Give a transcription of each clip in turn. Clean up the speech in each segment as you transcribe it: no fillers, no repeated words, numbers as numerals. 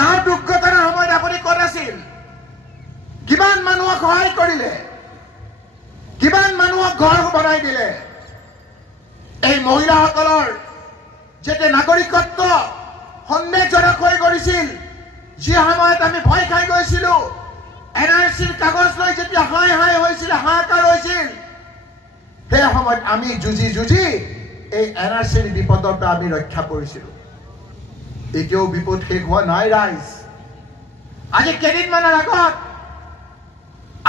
নাও দুৰ্ঘটনাৰ সময়ত আপুনি ক'ত আছিল? কিমান মানুহক সহায় কৰিলে? কিমান মানুহক ঘৰ বনাই দিলে? এই মহিলাসকলৰ যেতিয়া নাগৰিকত্ব সন্দেহজনক হৈ পৰিছিল, যি সময়ত আমি ভয় খাই গৈছিলো, NRCৰ কাগজ লৈ যেতিয়া হাই হাই হৈছিল, হাহাকাৰ হৈছিল, সেই সময়ত আমি যুঁজি যুঁজি এই NRCৰ বিপদৰ পৰা আমি ৰক্ষা কৰিছিলো। এতিয়াও বিপদ শেষ হোৱা নাই ৰাইজ। আজি কেইদিনমানৰ আগত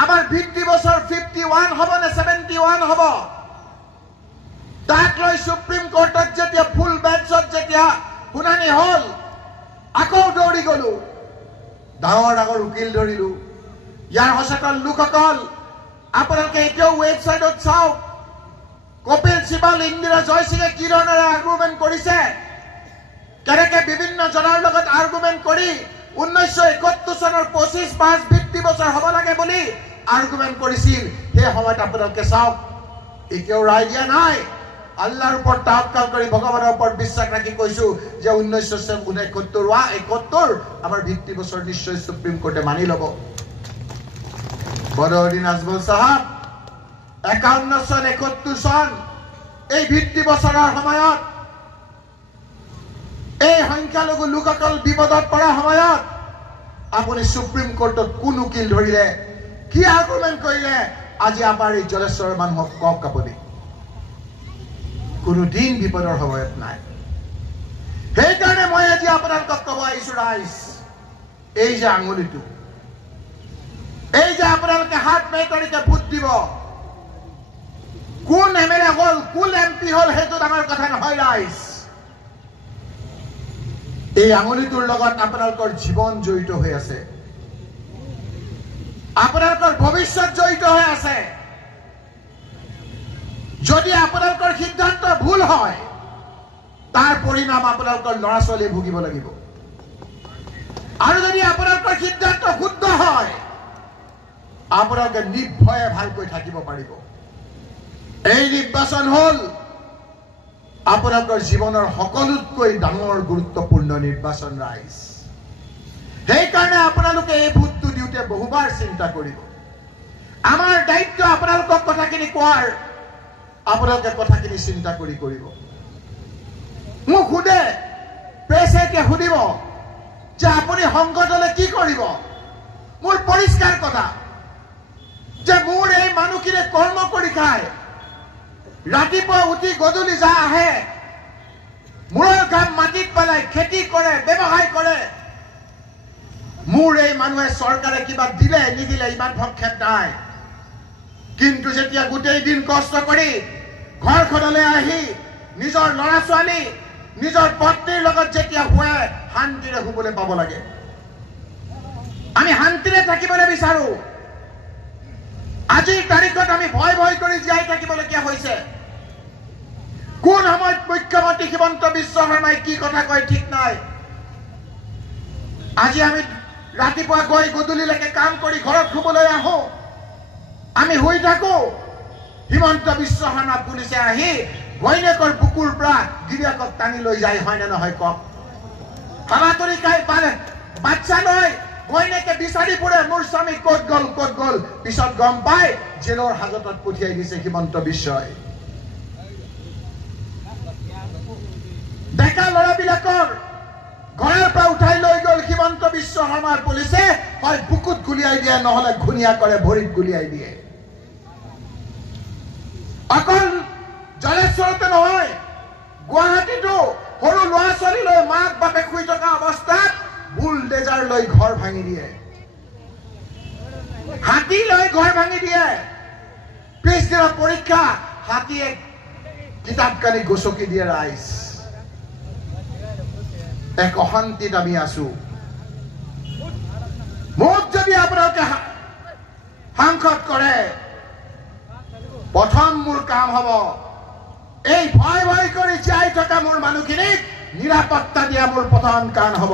আমাৰ ভিত্তি বছৰ 51 হ'ব নে 71 হ'ব, তাক লৈ সুপ্ৰিম কোৰ্টত যেতিয়া ফুল বেঞ্চত যেতিয়া শুনানি হ'ল, আকৌ দৌৰি গলো, ডাঙৰ ডাঙৰ উকিল ধৰিলো। ইয়াৰ সচেতন লোকসকল আপোনালোকে এতিয়াও ৱেবছাইটত চাওক, কপিল সিবাল, ইন্দিৰা জয়সিঙে কি ধৰণেৰে আৰ্গুমেণ্ট কৰিছে, কেনেকে বিভিন্ন জনৰ লগত আৰ্গুমেণ্ট কৰি 1971 চনৰ 25 মাৰ্চ ভিত্তি বছৰ হ'ব লাগে বুলি আৰ্গুমেণ্ট কৰিছিল। সেই সময়ত আপোনালোকে চাওক, এতিয়াও ৰায় দিয়া নাই। আল্লাহৰ ওপৰত তাৱাক্কুল কৰি ভগৱানৰ ওপৰত বিশ্বাস ৰাখি কৈছো যে 1971 আমাৰ ভিত্তি বছৰ নিশ্চয় সুপ্ৰিম কোৰ্টে মানি ল'ব। বদৰুদ্দিন আজমল সাহেব 51 চন 71 চন এই ভিত্তি বছৰৰ সময়ত এই সংখ্যালঘু লোকসকল বিপদত পৰা সময়ত আপুনি সুপ্ৰিম কোৰ্টত কোন উকিল ধৰিলে, কি আৰ্গুমেণ্ট কৰিলে? আজি আমাৰ এই জলেশ্বৰৰ মানুহক কওক আপুনি। কোনো দিন বিপদৰ সময়ত নাই। সেইকাৰণে মই আজি আপোনালোকক ক'ব আহিছো ৰাইজ, এই যে আঙুলিটো, এই যে আপোনালোকে 7 মে তাৰিখে ভোট দিব, কোন MLA হ'ল, কোন MP হ'ল, সেইটো ডাঙৰ কথা নহয় ৰাইজ। এই আঙুলিটোৰ লগত আপোনালোকৰ জীৱন জড়িত হৈ আছে, আপোনালোকৰ ভৱিষ্যত জড়িত হৈ আছে। যদি আপোনালোকৰ সিদ্ধান্ত ভুল হয়, তাৰ পৰিণাম আপোনালোকৰ ল'ৰা ছোৱালীয়ে ভুগিব লাগিব। আৰু যদি আপোনালোকৰ সিদ্ধান্ত শুদ্ধ হয়, আপোনালোকে নিৰ্ভয়ে ভালকৈ থাকিব পাৰিব। এই নিৰ্বাচন হ'ল আপোনালোকৰ জীৱনৰ সকলোতকৈ ডাঙৰ গুৰুত্বপূৰ্ণ নিৰ্বাচন ৰাইজ। সেইকাৰণে আপোনালোকে এই ভোটটো দিওঁতে বহুবাৰ চিন্তা কৰিব। আমাৰ দায়িত্ব আপোনালোকক কথাখিনি কোৱাৰ, আপোনালোকে কথাখিনি চিন্তা কৰি কৰিব। মোক সোধে, প্ৰেছে সুধিব যে আপুনি সংকটলৈ কি কৰিব? মোৰ পৰিষ্কাৰ কথা যে মোৰ এই মানুহখিনিয়ে কৰ্ম কৰি খায়, ৰাতিপুৱা উঠি গধূলি যা আহে, মূৰৰ ঘাম মাটিত পেলাই খেতি কৰে, ব্যৱসায় কৰে। মোৰ এই মানুহে চৰকাৰে কিবা দিলে নিদিলে ইমান ভক্ষেপ নাই, কিন্তু যেতিয়া গোটেই দিন কষ্ট কৰি ঘৰখনলৈ আহি নিজৰ ল'ৰা ছোৱালী, নিজৰ পত্নীৰ লগত যেতিয়া শুৱে, শান্তিৰে শুবলৈ পাব লাগে। আমি শান্তিৰে থাকিবলৈ বিচাৰো। আজিৰ তাৰিখত আমি ভয় ভয় কৰি জীয়াই থাকিবলগীয়া হৈছে। কোন সময়ত মুখ্যমন্ত্ৰী হিমন্ত বিশ্ব শৰ্মাই কি কথা কয় ঠিক নাই। আজি আমি ৰাতিপুৱা গৈ গধূলিলৈকে কাম কৰি ঘৰত শুবলৈ আহো, আমি শুই থাকো, হিমন্ত বিশ্ব শৰ্মা পুলিচে আহি ঘৈণীয়েকৰ বুকুৰ পৰা গিৰিয়েকক টানি লৈ যায়, হয় নে নহয় কওক? বাবাতৰি খাই বাচ্চা লৈ ঘৈণীয়েকে বিচাৰি ফুৰে, মোৰ স্বামী ক'ত গ'ল ক'ত গ'ল। পিছত গম পাই জেলৰ হাজতত পঠিয়াই দিছে হিমন্ত বিশ্বই। ডেকা ল'ৰাবিলাকৰ ঘৰৰ পৰা উঠাই লৈ গ'ল হিমন্ত বিশ্ব শৰ্মাৰ পুলিচে, হয় বুকুত গুলিয়াই দিয়ে, নহলে ঘূণীয়া কৰে, ভৰিত গুলিয়াই দিয়ে। অকল জলেশ্বৰতে নহয়, গুৱাহাটীতো সৰু ল'ৰা ছোৱালী লৈ মাক বাপেক শুই থকা অৱস্থাত বুলডেজাৰ লৈ ঘৰ ভাঙি দিয়ে, হাতী লৈ ঘৰ ভাঙি দিয়ে। পিছদিনা পৰীক্ষা, হাতীয়ে কিতাপ কানি গচকি দিয়ে ৰাইজ। এক অশান্তিত আমি আছো। মোক যদি আপোনালোকে সাংসদ কৰে, প্ৰথম মোৰ কাম হ'ব এই ভয় ভয় কৰি জীয়াই থকা মোৰ মানুহখিনিক নিৰাপত্তা দিয়া মোৰ প্ৰধান কাম হ'ব।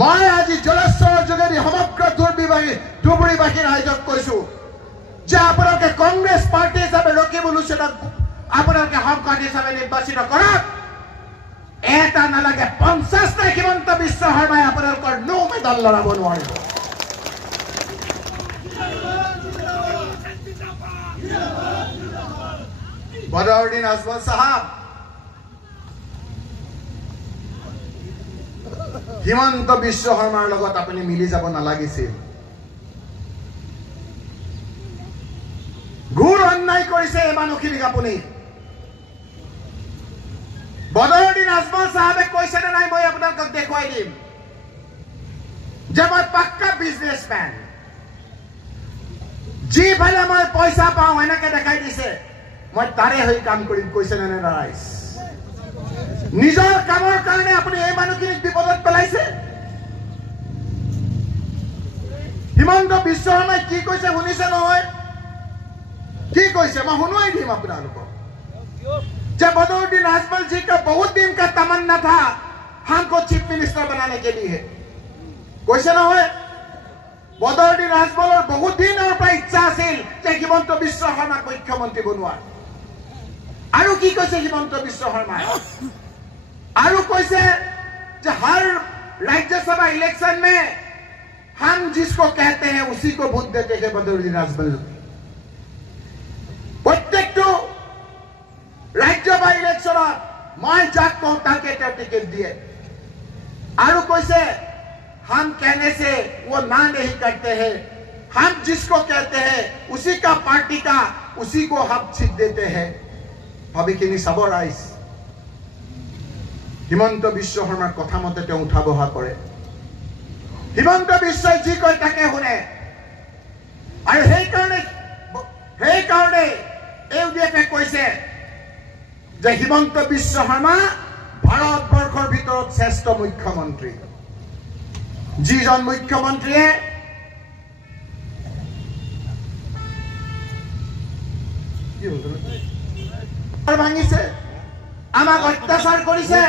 মই আজি জলেশ্বৰৰ যোগেদি সমগ্ৰ ধুবুৰীবাসী ৰাইজক কৈছো যে আপোনালোকে কংগ্ৰেছ পাৰ্টি হিচাপে ৰকিব হুছেইনক আপোনালোকে সংসদ হিচাপে নিৰ্বাচিত কৰক। এটা নালাগে 50 বিশ্ব শৰ্মাই আপোনালোকৰ নো মেডাল লৰাব নোৱাৰিব বদৰুদ্দিন আজমল সাহেব হিমন্ত বিশ্ব শৰ্মাৰ লগত আপুনি মিলি যাব নালাগিছিল ঘোৰ অন্যায় কৰিছে এই মানুহখিনিক আপুনি বদৰুদ্দিন আজমল সাহেবে কৈছে নাই মই আপোনালোকক দেখুৱাই দিম যে মই পাক্কা বিজনেছমেন যিফালে মই পইচা পাওঁ এনেকে দেখাই দিছে মই তাৰে হৈ কাম কৰিম কৈছে নে ৰাইজ নিজৰ কামৰ কাৰণে আপুনি এই মানুহখিনিক বিপদত পেলাইছে হিমন্ত বিশ্ব শৰ্মাই কি কৈছে শুনিছে নহয় কি কৈছে মই শুনুৱাই দিম আপোনালোকক जब बदरुद्दीन आजमल जी का बहुत दिन का तमन्ना था हमको चीफ मिनिस्टर बनाने के लिए कैसे ना हो बदरुद्दीन आजमल और बहुत दिन और इच्छा আছিল যে হিমন্ত বিশ্ব শৰ্মাক মুখ্যমন্ত্ৰী বনোৱাৰ আৰু কি কৈছে হিমন্ত বিশ্ব শৰ্মাই আৰু কৈছে যে हर राज्यसभा इलेक्शन में हम जिसको कहते हैं उसी को वोट देते हैं बदरुद्दीन आजमल प्रत्येकটো राज्यसभा इलेक्शन मैं जाक कहूं ताके टिकट दिए आरु कैसे हम कहने से वो ना नहीं करते हैं हम जिसको कहते हैं उसी का पार्टी का उसी को हम सीट देते हैं भाविखिनी सब राइज हिमंत विश्व शर्मार कथा मते ते उठा बहा करे हिमंत विश्व जी कय ताके শুনে আৰু সেই কাৰণে এউডিএফে কৈছে যে হিমন্ত বিশ্ব শৰ্মা ভাৰতবৰ্ষৰ ভিতৰত শ্ৰেষ্ঠ মুখ্যমন্ত্ৰী যিজন মুখ্যমন্ত্ৰীয়ে ভাঙিছে আমাক অত্যাচাৰ কৰিছে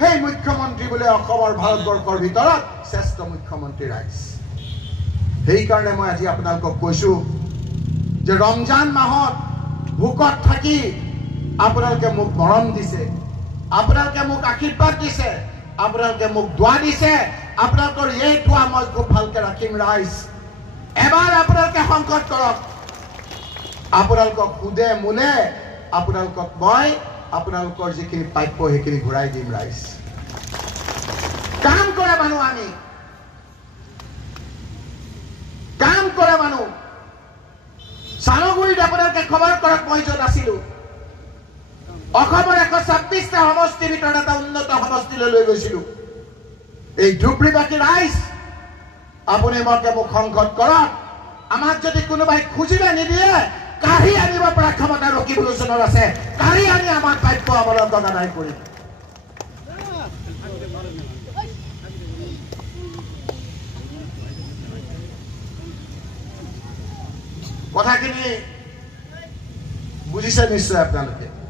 সেই মুখ্যমন্ত্ৰী বোলে অসমৰ ভাৰতবৰ্ষৰ ভিতৰত শ্ৰেষ্ঠ মুখ্যমন্ত্ৰী ৰাইজ সেইকাৰণে মই আজি আপোনালোকক কৈছো যে ৰমজান মাহত ভোকত থাকি আপোনালোকে মোক মৰম দিছে আপোনালোকে মোক আশীৰ্বাদ দিছে আপোনালোকে মোক দোৱা দিছে আপোনালোকৰ এই দোৱা মই খুব ভালকে ৰাখিম ৰাইজ এবাৰ আপোনালোকে সংকট কৰক আপোনালোকক খুদে মুলে আপোনালোকক মই আপোনালোকৰ যিখিনি প্ৰাপ্য সেইখিনি ঘূৰাই দিম ৰাইজ কাম কৰা মানুহ আমি কাম কৰা মানুহ চালগুৰিত আপোনালোকে খবৰ কৰক মই য'ত আছিলো অসমৰ 126টা সমষ্টিৰ ভিতৰত এটা উন্নত সমষ্টিলৈ লৈ গৈছিলো এই ধুবুৰীবাসী ৰাইজ আপুনি মোক সংকট কৰক আমাক যদি কোনোবাই খুজিলে নিদিয়ে কাঢ়ি আনিব পৰা ক্ষমতা ৰকিব লোচনৰ আছে কাঢ়ি আনি আমাৰ প্ৰাপ্য অৱলম্বন আদায় কৰিম কথাখিনি বুজিছে নিশ্চয় আপোনালোকে